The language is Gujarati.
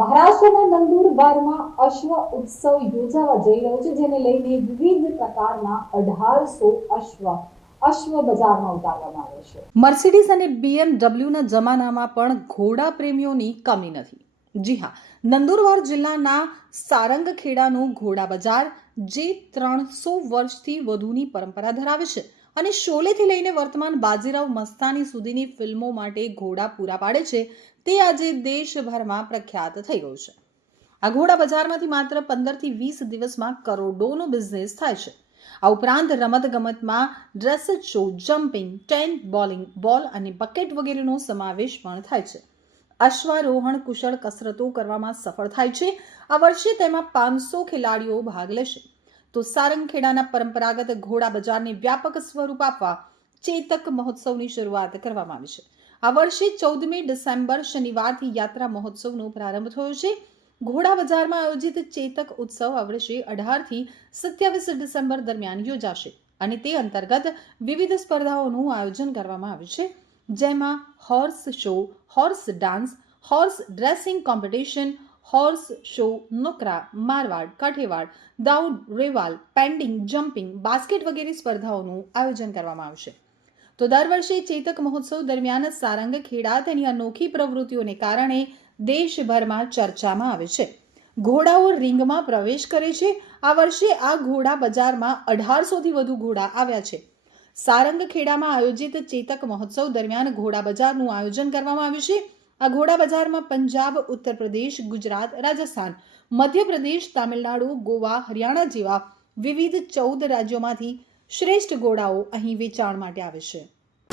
મહારાષ્ટ્રના નંદુરબારમાં અશ્વ ઉત્સવ યોજાવા જઈ રહ્યો છે, જેને લઈને વિવિધ પ્રકારના અઢારસો અશ્વ અશ્વ બજારમાં ઉતારવામાં આવે છે. મર્સિડીઝ અને બીએમડબ્લ્યુના જમાનામાં પણ ઘોડા પ્રેમીઓની કમી નથી. જી હા, નંદુરબાર જિલ્લાના સારંગખેડાનું ઘોડા બજાર જે ત્રણસો વર્ષથી વધુની પરંપરા ધરાવે છે. અને શોલેથી લઈને વર્તમાન બાજીરાવ મસ્તાની સુધીની ફિલ્મો માટે ઘોડા પૂરા પાડે છે, તે આજે દેશભરમાં પ્રખ્યાત થઈ ગયું છે. આ ઘોડા બજારમાંથી માત્ર પંદરથી વીસ દિવસમાં કરોડોનો બિઝનેસ થાય છે. આ ઉપરાંત રમતગમતમાં dress show, jumping tent bowling, ball અને બકેટ વગેરેનો સમાવેશ પણ થાય છે. અશ્વારોહણ કુશળ કસરતો કરવામાં સફળ થાય છે. આ વર્ષે તેમાં પાંચસો ખેલાડીઓ ભાગ લેશે. તો સારંગખેડાના પરંપરાગત ઘોડા બજારને વ્યાપક સ્વરૂપ આપવા ચેતક મહોત્સવની શરૂઆત કરવામાં આવી છે. આ વર્ષે ચૌદમી ડિસેમ્બર શનિવારથી યાત્રા મહોત્સવનો પ્રારંભ થયો છે. ઘોડા બજારમાં આયોજિત ચેતક ઉત્સવ આ વર્ષે અઢારથી સત્યાવીસ ડિસેમ્બર દરમિયાન યોજાશે અને તે અંતર્ગત વિવિધ સ્પર્ધાઓનું આયોજન કરવામાં આવ્યું છે. જેમાં horse show, horse dance, horse dressing competition horse show, નોકરા, Marwar કાઠેવાડ દાઉડ રેવાલ, પેન્ડિંગ, જમ્પિંગ, બાસ્કેટ વગેરે સ્પર્ધાઓનું આયોજન કરવામાં આવશે. તો દર વર્ષે ચેતક મહોત્સવ દરમિયાન સારંગ, ખેડા તેની અનોખી પ્રવૃત્તિઓને કારણે દેશભરમાં ચર્ચામાં આવે છે. ઘોડાઓ રિંગમાં પ્રવેશ કરે છે. આ વર્ષે આ ઘોડા બજારમાં અઢારસોથી વધુ ઘોડા આવ્યા છે. સારંગ, ખેડામાં આયોજિત ચેતક મહોત્સવ દરમિયાન ઘોડા બજારનું આયોજન કરવામાં આવ્યું છે. આ ઘોડા બજારમાં પંજાબ, ઉત્તર પ્રદેશ, ગુજરાત, રાજસ્થાન, મધ્યપ્રદેશ, તામિલનાડુ, ગોવા, હરિયાણા જેવા વિવિધ ચૌદ રાજ્યોમાંથી શ્રેષ્ઠ ઘોડાઓ અહીં વેચાણ માટે આવે છે.